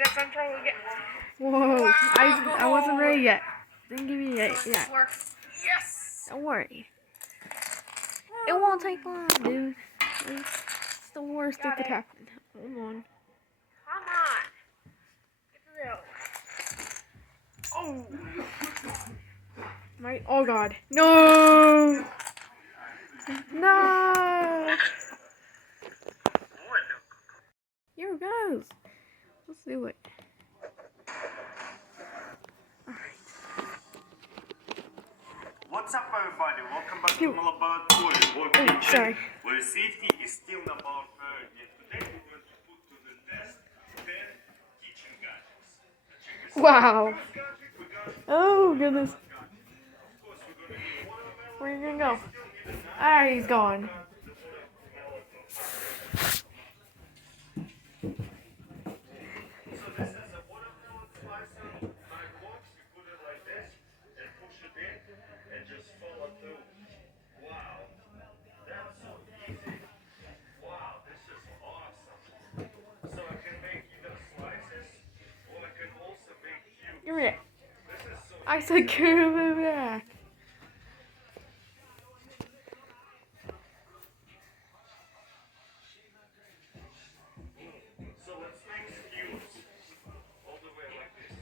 That's what I'm trying to get. Whoa, Wow. I wasn't ready yet. Didn't give me it yet. Yes. Don't worry. It won't take long, dude. It's the worst that could happen. Hold on. Come on. Get the Oh god. No! No! Here it goes. Let's do it. What's up, everybody? Welcome back to Malabar Toy, Sorry. where safety is still number one priority. And today we're going to put to the test 10 kitchen gadgets. Wow. Oh goodness. Where are you gonna go? Ah, he's gone. So this is a watermelon slicer type box. You put it like this and push it in and just follow through. Wow, that's so easy. Wow, this is awesome. So I can make either slices or I can also make cubes. Give me it. This is so I said give it back. So let's make cubes all the way like this.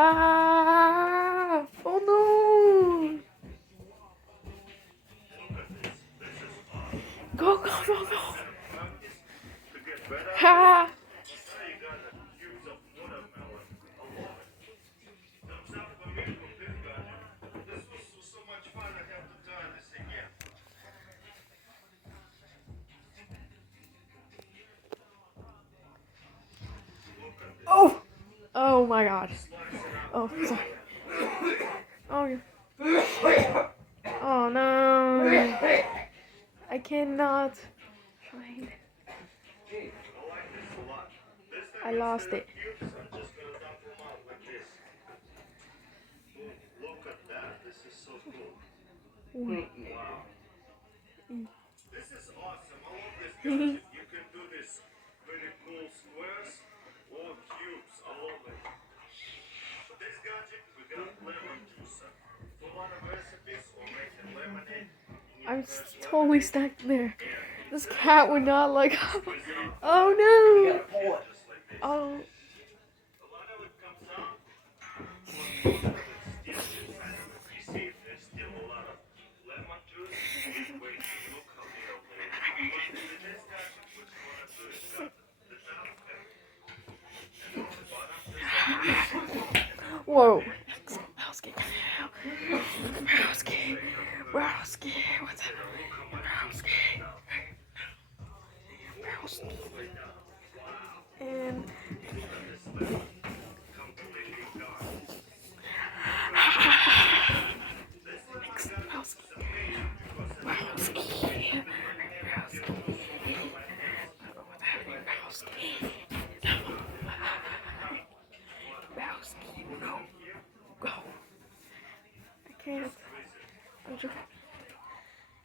Ah! Oh no! Go, go, go, go! Ha! Oh! Oh my god. Oh, sorry. Oh, oh no. I cannot find. I lost it. Look at that. This is so cool. Wait. Wow. This is awesome. I love this gadget. You can do this really cool squares or cubes. I love it. This gadget, we got lemon juicer. For a lot of recipes or making lemonade. I'm totally stuck there. This cat would not like. Oh no! Oh. A lot of it comes out. You see, there's still a lot of lemon juice. Wait, look how little. This gadget, what you want to do is cut the top and on the bottom. Whoa. Browski. Browski. Browski. What's happening? Browski. Browski. And.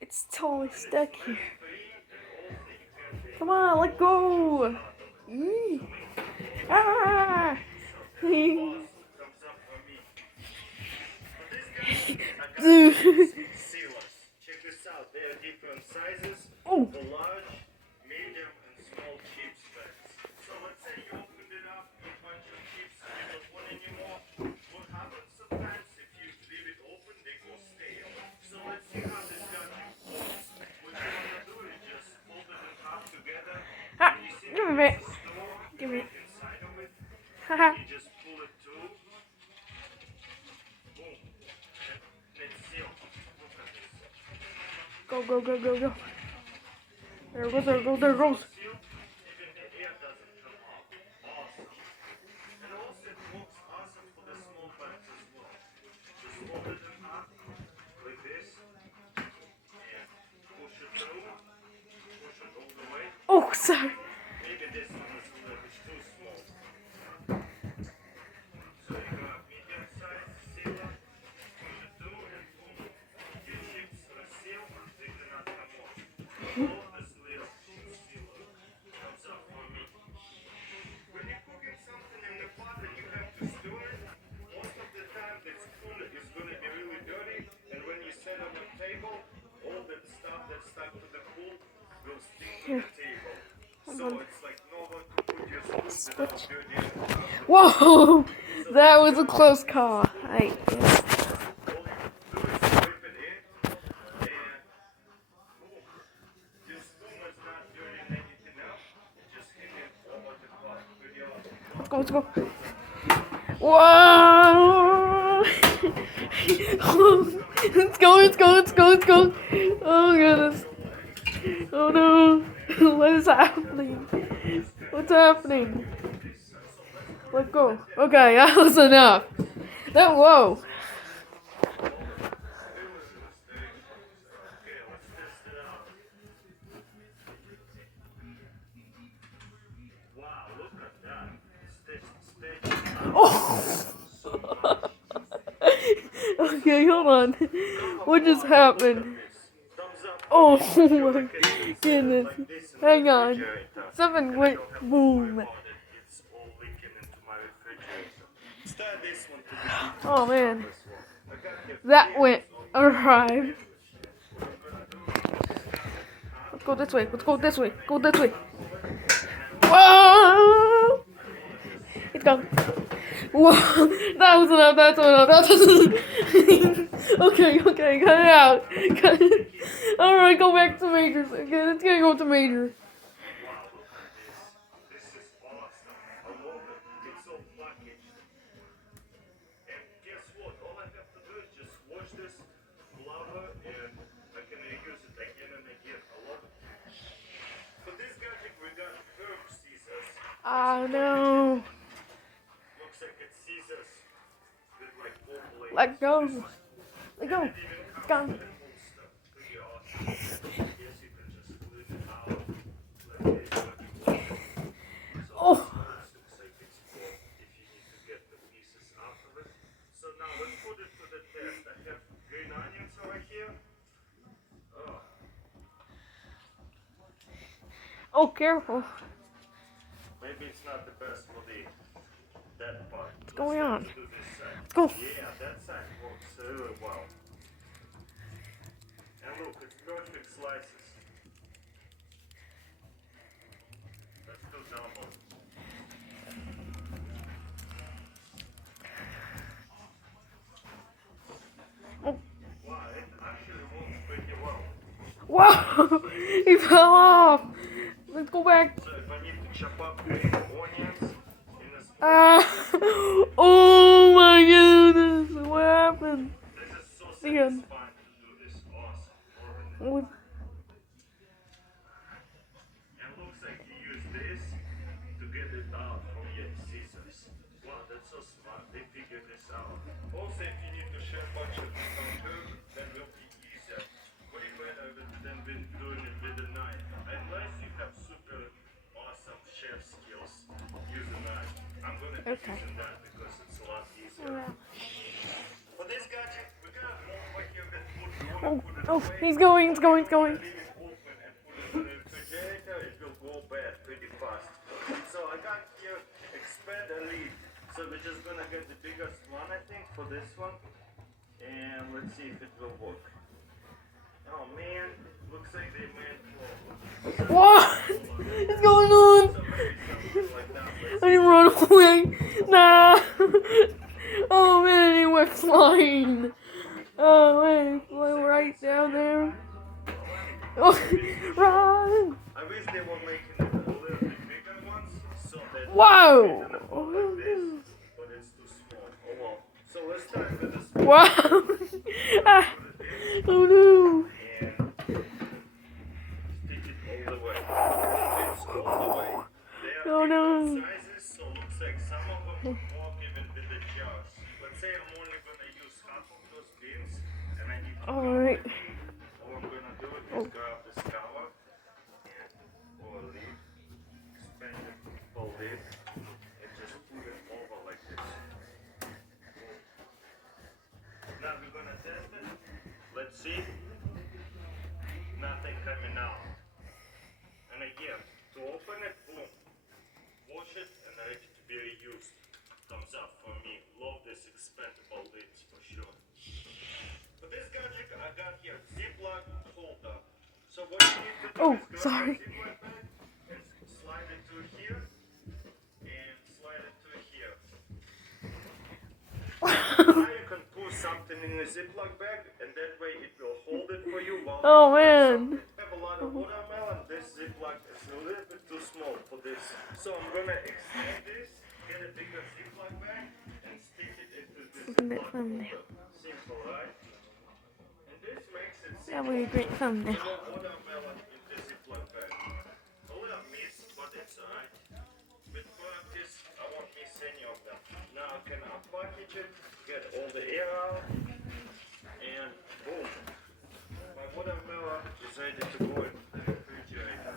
It's totally stuck here. Come on, let go. Ah. Check this out. There are different sizes. Oh. The large, medium, and small chips bags. So let's say you opened it up, a bunch of chips, you don't want any more. What happens sometimes if you leave it open, they go stale. So let's see how this gadget works. What you want to do is just fold it in half together. Ah, You see give me it. the store Give me it. inside of it. Haha. You just pull it through. Boom. And it's sealed. Look at this. Go, go, go, go, go. There it goes, there it goes, there it goes. Even the air doesn't come out. Awesome. And also it works awesome for the small bags as well. Just fold it in half like this and push it through. Push it all the way. Oh, sorry. Maybe this one is a little bit too small. So you got medium size. Switch. Whoa! That was a close call. I guess. Let's go, let's go. Whoa! Let's go, let's go, let's go, let's go. Oh goodness. Oh no. What is happening? What's happening? Let go. Okay, that was enough. That, whoa. Oh. Okay, hold on. What just happened? Oh my goodness. Hang on. Something went boom. Oh man. That went alright. Let's go this way. Let's go this way. Go this way. Whoa! It's gone. Whoa! That was enough. That's enough. That's enough. Okay, cut it out. Cut it. Alright, go back to majors. Okay, let's go to majors. Oh no. Let go. Let go. It's gone. Oh. So now let's put it to the test. I have green onions over here. Oh, careful. Maybe it's not the best for that part. What's going on? Do this side. Let's go. Yeah, that side works really well. And look, it's perfect slices. Let's do double. Oh. Wow, it actually works pretty well. Wow! He fell off. Let's go back. So if I need to chop up green onions in a small Oh my goodness! What happened? this is so The end. satisfying to do this. Awesome. Oh, And looks like you use this to get it out from your scissors. Wow, that's so smart. They figured this out. Also, if you need to share a bunch of different herbs, then will be easier. Way better than doing it with a knife. Unless you have super awesome chef skills, use a knife. I'm gonna be Okay. using that because it's a lot easier. For this gadget, we're gonna go over here with food. You wanna put it oh, away? he's going, he's going, he's going. Leave it open and put it in the refrigerator, it will go bad pretty fast. So I got here expand elite. So we're just gonna get the biggest one, I think, for this one. And let's see if it will work. Oh man, looks like they made for What is going on? something like that. Let's I run away. Nah. Oh man, he went flying. Oh man, he flew right down there. Oh, run! I wish they were making it a little bit bigger ones so that Whoa! like this, but it's too small. Oh well. So let's start with this one. Wow! Ah. Oh no! And stick it all the way. It's all the way. They are Oh no! sizes, so looks like some of them would work even with the jars. Let's say I'm only gonna use half of those beans, and I need to Alright. all I'm gonna do is grab this cover or lid, expand it, fold it, and just put it over like this. Now we're gonna test it. Let's see. Nothing coming out. And again, to open it, boom. Wash it and ready to be reused. Thumbs up for me. Love this expandable lids for sure. For this gadget I got here, Ziploc holder. So what you need to do Oh, is grab sorry. the Ziploc bag and slide it through here. something in a Ziploc bag, and that way it will hold it for you while Oh you man. have a lot of watermelon. This Ziploc is a little bit too small for this. So I'm gonna extend this, get a bigger Ziploc bag, and stick it into this Look at that Ziploc thumbnail. holder. Simple, right? And this makes it That simple. would be a great thumbnail. Watermelon in the Ziploc bag. A little miss, but it's alright. With this, I won't miss any of them. Now I can unpackage it, get all the air out, and boom. My watermelon is ready to go in the refrigerator.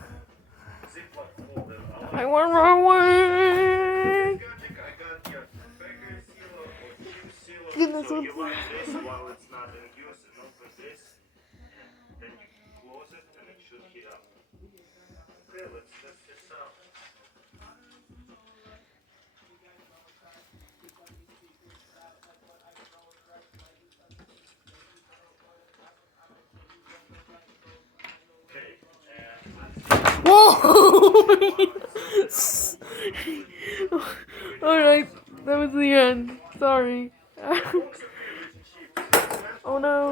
Ziploc folder. I went wrong way. I got your bagger sealer or chip sealer. Goodness, So what's you line this while it's not in use and open this. And then you close it and it should heat up. Okay, let's test this out. Okay, and let's Whoa! Alright, that was the end. Sorry. Oh no.